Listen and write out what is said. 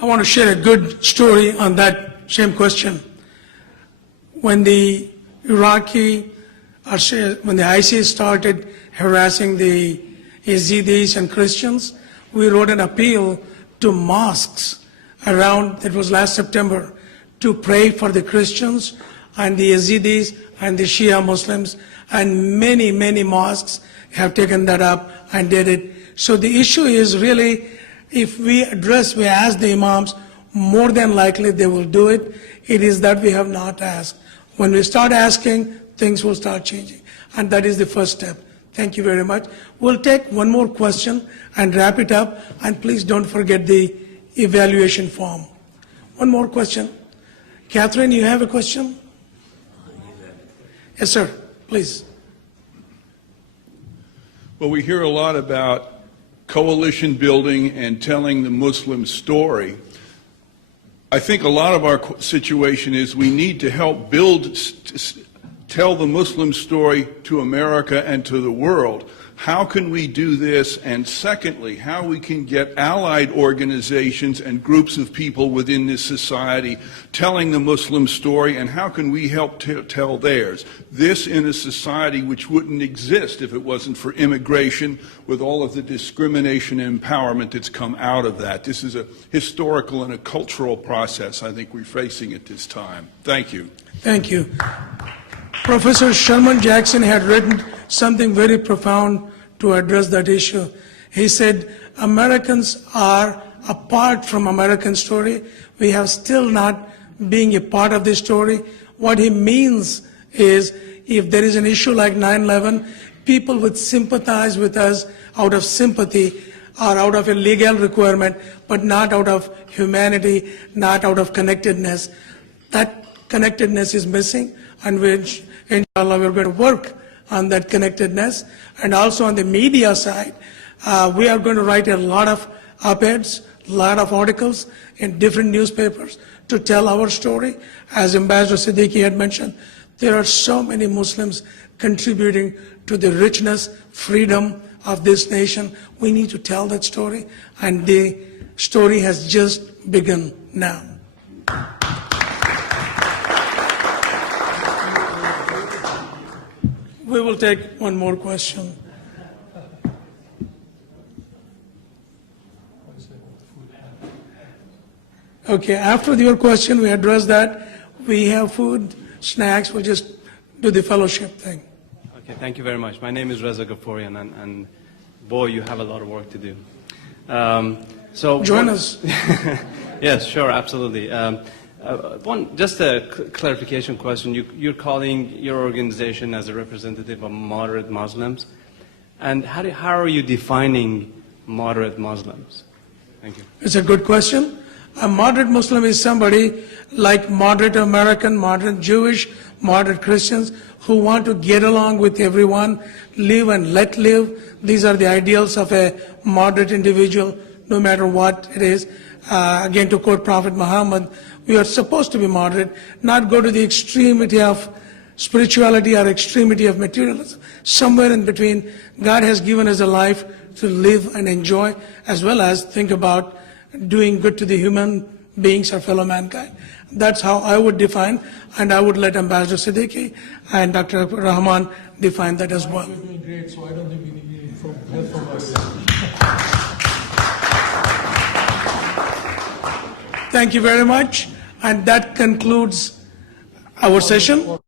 I want to share a good story on that same question. When the ISIS started harassing the Yazidis and Christians, we wrote an appeal to mosques around, it was last September, to pray for the Christians and the Yazidis and the Shia Muslims, and many, many mosques have taken that up and did it. So the issue is really, if we ask the imams, more than likely they will do it. It is that we have not asked. When we start asking, things will start changing. And that is the first step. Thank you very much. We'll take one more question and wrap it up. And please don't forget the evaluation form. One more question. Catherine, you have a question? Yes, sir. Please. Well, we hear a lot about coalition building and telling the Muslim story. I think a lot of our situation is we need to help tell the Muslim story to America and to the world. How can we do this? And secondly, how we can get allied organizations and groups of people within this society telling the Muslim story, and how can we help tell theirs? This in a society which wouldn't exist if it wasn't for immigration, with all of the discrimination and empowerment that's come out of that. This is a historical and a cultural process I think we're facing at this time. Thank you. Thank you. Professor Sherman Jackson had written something very profound to address that issue. He said, Americans are apart from American story. We have still not being a part of this story. What he means is, if there is an issue like 9/11, people would sympathize with us out of sympathy or out of a legal requirement, but not out of humanity, not out of connectedness. That connectedness is missing, and which, inshallah, we're going to work on that connectedness. And also on the media side, we are going to write a lot of op-eds, a lot of articles in different newspapers to tell our story. As Ambassador Siddiqui had mentioned, there are so many Muslims contributing to the richness, freedom of this nation. We need to tell that story, and the story has just begun now. We will take one more question. Okay, after your question, we address that. We have food, snacks, we'll just do the fellowship thing. Okay, thank you very much. My name is Reza Ghafourian, and boy, you have a lot of work to do. Join us. Yes, sure, absolutely. Just a clarification question. You're calling your organization as a representative of moderate Muslims, and how are you defining moderate Muslims? Thank you. It's a good question. A moderate Muslim is somebody like moderate American, moderate Jewish, moderate Christians who want to get along with everyone, live and let live. These are the ideals of a moderate individual, no matter what it is. Again, to quote Prophet Muhammad, we are supposed to be moderate, not go to the extremity of spirituality or extremity of materialism. Somewhere in between, God has given us a life to live and enjoy, as well as think about doing good to the human beings or fellow mankind. That's how I would define, and I would let Ambassador Siddiqui and Dr. Rahman define that as well. You're doing great, so I don't think we need help from us. Thank you very much, and that concludes our session.